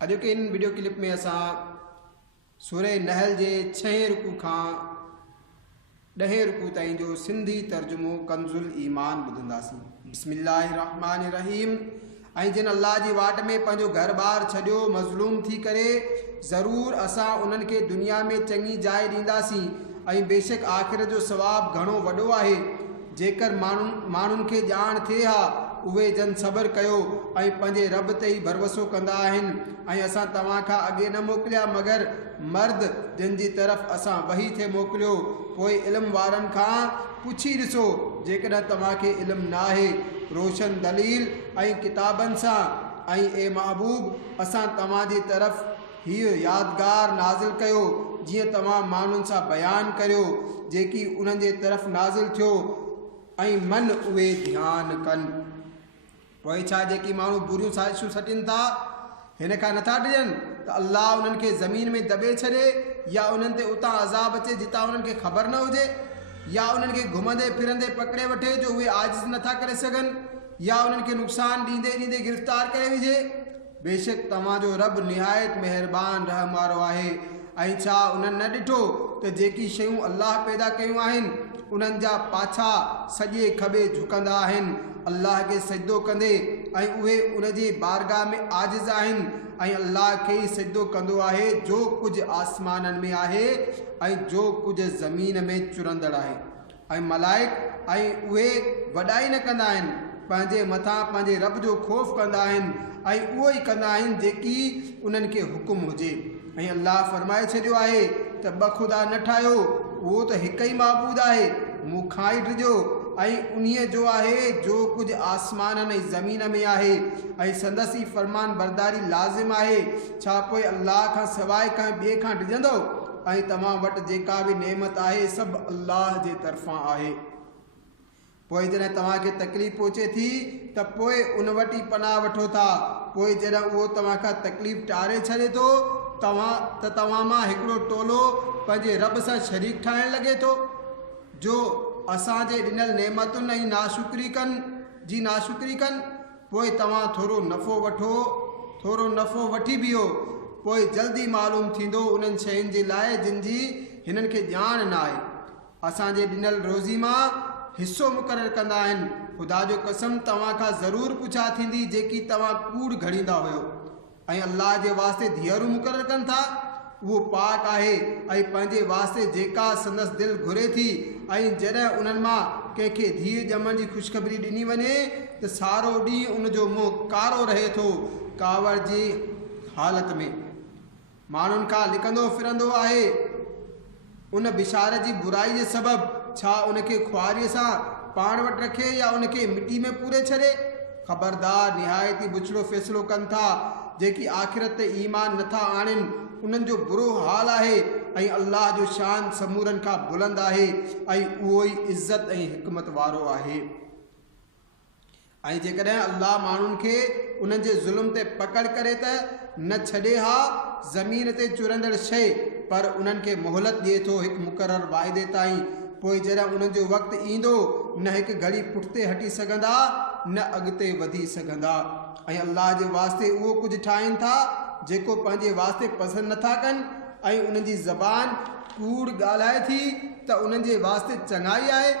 अॼु के इन video clip में असां सूरह नहल जे 6 रुकू खां 10 रुकू ताईं जो सिंधी तर्जुमो कंजुल ईमान ॿुधंदासीं। बिस्मिल्लाहिर्रहमानिर्रहीम। ऐं जिन अल्लाह जी वाट में पंहिंजो घर बार छॾियो मज़लूम थी करे, ज़रूर असां उन्हनि खे दुनिया में चङी जाइ ॾींदासीं ऐं बेशक आख़िरत जो सवाब घणो वॾो आहे। जेकर माण्हुनि खे ॼाण थिए हा उहे जन सब्र कयो ऐं पंहिंजे रब ते ई भरोसो कंदा आहिनि। ऐं असां तव्हां खां अॻे न मोकिलिया मगर मर्द जिन जी तरफ़ असां वही थे मोकिलियो। पोइ इल्म वारनि खां पुछी ॾिसो जेकॾहिं तव्हांखे इल्म न आहे रोशन दलील ऐं किताबनि सां। ऐं ए महबूब असां तव्हांजी तरफ़ हीअ यादगार नाज़िल कयो जीअं तव्हां माण्हुनि सां बयानु करियो जेकी उन्हनि जे तरफ़ नाज़िल थियो ऐं मन उहे ध्यानु कनि। पोइ छा जेकी माण्हू बुरियूं साज़िशूं सटिनि था हिन खां नथा डिॼनि त अल्लाह उन्हनि खे ज़मीन में दॿे छॾे या उन्हनि ते उतां अज़ाब अचे जितां उन्हनि खे ख़बर न हुजे, या उन्हनि खे घुमंदे फिरंदे पकड़े वठे जो उहे आजिज़ नथा करे सघनि, या उन्हनि खे नुक़सान ॾींदे ॾींदे गिरफ़्तार करे विझे। बेशक तव्हांजो रब निहायत महिरबान रहम वारो आहे। ऐं छा उन्हनि न ॾिठो त जेकी शयूं अल्लाह पैदा कयूं आहिनि उन्हनि जा पाछा सॼे खॿे झुकंदा आहिनि अल्लाह खे सजदो कंदे, ऐं उहे उन जी बारगाह में आजिज़ आहिनि। ऐं अल्लाह खे ई सजदो कंदो आहे जो कुझु आसमाननि में आहे ऐं जो कुझु ज़मीन में चुरंदड़ आहे। ऐं मलाइक ऐं उहे वॾाई न कंदा आहिनि, पंहिंजे मथां पंहिंजे रब जो ख़ौफ़ कंदा आहिनि ऐं उहो ई कंदा आहिनि जेकी उन्हनि खे हुकुम हुजे। ऐं अल्लाह फरमाए छॾियो आहे त ॿ ख़ुदा न ठाहियो, उहो त हिकु ई महबूद आहे, मूंखां ई ॾिजो ऐं उन्हीअ जो आहे जो कुझु आसमाननि ऐं ज़मीन में आहे ऐं संदसि ई फरमान बरदारी लाज़िम आहे। छा पोइ अल्लाह खां सवाइ कंहिं ॿिए खां डिॼंदो? ऐं तव्हां वटि जेका बि नेमत आहे सभु अल्लाह जे तरफ़ां आहे। पोइ जॾहिं तव्हांखे तकलीफ़ पहुचे थी त पोइ उन वटि ई पनाह वठो था। पोइ जॾहिं उहो तव्हांखां तकलीफ़ टारे छॾे थो तव्हां मां हिकिड़ो टोलो पंहिंजे रब सां शरीक ठाहिणु लॻे थो जो असांजे ॾिनल नेमतुनि ऐं नाशुक्री कनि। पोइ तव्हां थोरो नफ़ो वठी बीहो, पोइ जल्दी मालूम थींदो उन्हनि शयुनि जे लाइ जिन जी हिननि खे ॼाण न आहे। असांजे ॾिनल रोज़ी मां हिसो मुक़ररु कंदा आहिनि। ख़ुदा जो कसम तव्हां खां ज़रूरु पुछा थींदी जेकी तव्हां कूड़ घड़ींदा हुयो। ऐं अल्लाह जे वास्ते धीअरूं मुक़ररु कनि था, उहो पाक आहे ऐं पंहिंजे वास्ते जेका संदसि दिलि घुरे थी। ऐं जॾहिं उन्हनि मां कंहिंखे धीउ ॼमण जी ख़ुशख़बरी ॾिनी वञे त सारो ॾींहुं उनजो मुंहुं कारो रहे थो कावड़ जी हालत में, माण्हुनि खां लिकंदो फिरंदो आहे उन बिशारत जी बुराई जे सबबु। छा उनखे ख्वारीअ सां पाण वटि रखे या उनखे मिटी में पूरे छॾे? ख़बरदार निहायत ई बुछड़ो फ़ैसिलो कनि था जेकी आख़िरत ते ईमान नथा आणनि, उन्हनि जो बुरो हाल आहे। ऐं अल्लाह जो शान समूरनि खां बुलंद आहे ऐं उहो ई इज़त ऐं हिकमत वारो आहे। ऐं जेकॾहिं अल्लाह माण्हुनि खे उन्हनि जे ज़ुल्म ते पकड़ करे त न छॾे हा ज़मीन ते चुरंदड़ शइ, पर उन्हनि खे मोहलत ॾिए थो हिकु मुक़ररु वाइदे ताईं। पोइ जॾहिं उन्हनि जो वक़्तु ईंदो न हिकु घड़ी पुठिते हटी सघंदा न अॻिते वधी सघंदा। ऐं अल्लाह जे वास्ते उहो कुझु ठाहिनि था जेको पंहिंजे वास्ते पसंदि नथा कनि, ऐं उन्हनि जी ज़बान कूड़ ॻाल्हाए थी त उन्हनि जे वास्ते चङाई आहे।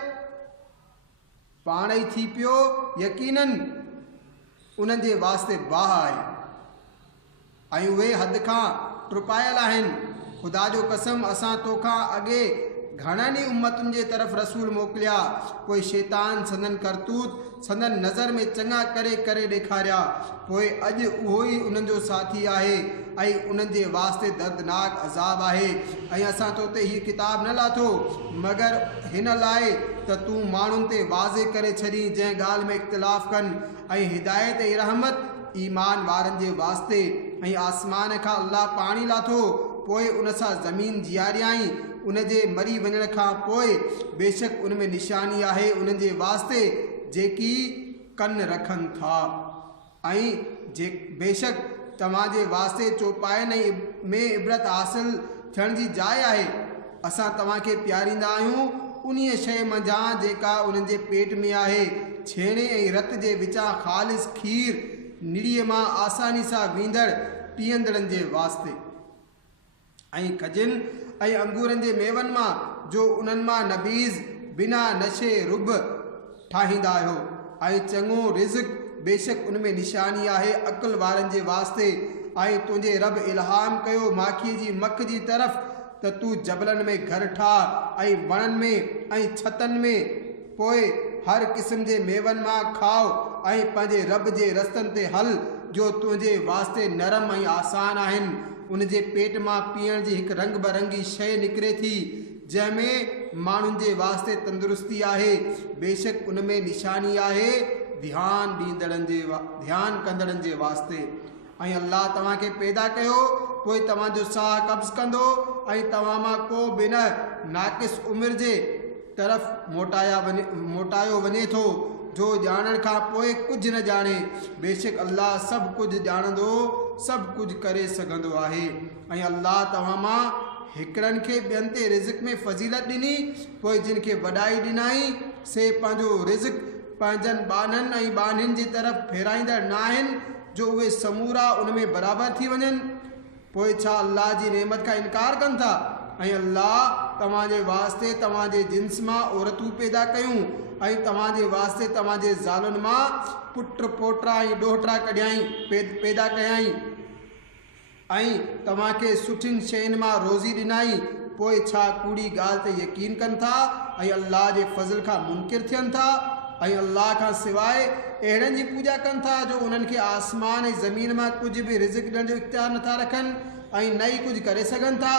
पाण ई थी पियो यकीनन उन्हनि जे वास्ते बाह आहे ऐं उहे हद खां टुपायल आहिनि। ख़ुदा जो कसम असां तोखां अॻे घणनि ई उम्मतुनि जे तरफ़ रसूल मोकिलिया, पोइ शैतान संदन करतूत संदन नज़र में चङा करे करे ॾेखारिया। पोइ अॼु उहो ई उन्हनि जो साथी आहे ऐं उन्हनि जे वास्ते दर्दनाक अज़ाब आहे। ऐं असां तो ते हीअ किताब न लाथो मगर हिन लाइ त तूं माण्हुनि ते वाज़े करे छॾी जंहिं ॻाल्हि में इख़्तिलाफ़ कनि, ऐं हिदायत ऐं रहमत ईमान वारनि जे वास्ते। ऐं आसमान खां अल्लाह पाणी लाथो, पोइ उन सां ज़मीन जीआरियाई उन जे मरी वञण खां पोइ। बेशक उन में निशानी आहे उन्हनि जे वास्ते जेकी कन रखनि था। ऐं बेशक तव्हांजे वास्ते चौपाइनि में इबरत हासिल थियण जी जाइ आहे। असां तव्हांखे प्यारींदा आहियूं उन्हीअ शइ मंझां जेका उन्हनि जे पेट में आहे, छेणे ऐं रत जे विचां ख़ालिस खीर निड़ीअ मां आसानी सां वेंदड़ पीअंदड़नि जे वास्ते ऐं खजिन ऐं अंगूरनि जे मेवनि मां जो उन्हनि मां नबीज़ बिना नशे रुब ठाहींदा आहियो ऐं चङो रिज़्क़ बेशक उन में निशानी आहे अक़ल वारनि जे वास्ते। ऐं तुंहिंजे रब इल्हाम कयो माखीअ जी मख जी तरफ़ त तूं जबलनि में घर ठाह ऐं वणनि में ऐं छतनि में पोइ हर क़िस्म जे मेवनि मां खाओ ऐं पंहिंजे रब जे रस्तनि ते हल जो तुंहिंजे वास्ते नरम ऐं आसान आहिनि। उन जे पेट मां पीअण जी हिकु रंग बरंगी शइ निकिरे थी जंहिंमें माण्हुनि जे वास्ते तंदुरुस्ती आहे। बेशक उन में निशानी आहे ध्यानु कंदड़नि जे वास्ते। ऐं अल्लाह तव्हांखे पैदा कयो पोइ तव्हांजो साह कब्ज़ कंदो ऐं तव्हां मां को बि न नाक़िस उमिरि जे तरफ़ मोटायो वञे थो जो ॼाणण खां पोइ कुझु न ॼाणे। बेशक अल्लाह सभु कुझु ॼाणंदो सभु कुझु करे सघंदो आहे। ऐं अल्लाह तव्हां मां हिकिड़नि खे ॿियनि ते रिज़्क़ में फज़ीलत ॾिनी पोइ जिन खे वॾाई ॾिनाई से पंहिंजो रिज़्क़ पंहिंजनि ॿाननि ऐं ॿानियुनि जी तरफ़ फेराईंदड़ न आहिनि जो उहे समूरा उन में बराबरि थी वञनि। पोइ छा अल्लाह जी नेमत खां इनकार कनि था। ऐं अल्लाह तव्हांजे वास्ते तव्हांजे जिन्स मां औरतूं पैदा कयूं ऐं तव्हांजे वास्ते तव्हांजे ज़ालुनि मां पुट पोटा ऐं ॾोहिटा पैदा कयाई ऐं तव्हांखे सुठियुनि शयुनि मां रोज़ी ॾिनाई। पोइ छा कूड़ी ॻाल्हि ते यकीन कनि था ऐं अल्लाह जे फज़ल खां मुनकिर थियनि था ऐं अल्लाह खां सवाइ अहिड़नि जी पूॼा कनि था जो उन्हनि खे आसमान ऐं ज़मीन मां कुझु बि रिज़्क़ ॾियण जो इख़्तियार नथा रखनि ऐं न ई कुझु करे सघनि था।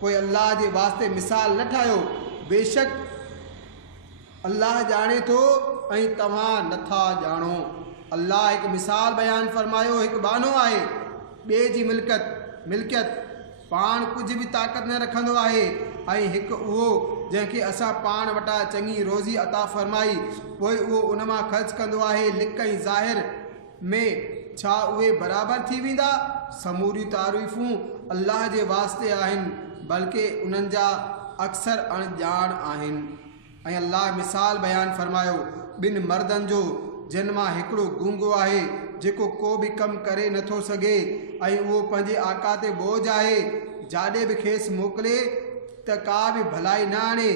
पोइ अल्लाह जे वास्ते मिसाल न ठाहियो बेशक अल्लाह ॼाणे थो ऐं तव्हां नथा ॼाणो। अल्लाह हिकु मिसाल बयानु फरमायो हिकु बानो आहे ॿिए जी मिल्कियत पाण कुझु बि ताक़त न रखंदो आहे ऐं हिकु उहो जंहिंखे असां पाण वटां चङी रोज़ी अता फरमाई पोइ उहो उन मां ख़र्च कंदो आहे लिक ऐं ज़ाहिर में छा उहे बराबरि थी वेंदा। समूरियूं तारीफ़ूं अल्लाह जे वास्ते आहिनि बल्कि उन्हनि जा अक्सर अणॼाण आहिनि। ऐं अल्लाह मिसाल बयानु फरमायो ॿिनि मर्दनि जो जिन मां हिकिड़ो गूंगो आहे जेको को बि कमु करे नथो सघे ऐं उहो पंहिंजे आका ते बोझ आहे जाॾे बि खेसि मोकिले त का बि भलाई न आणे।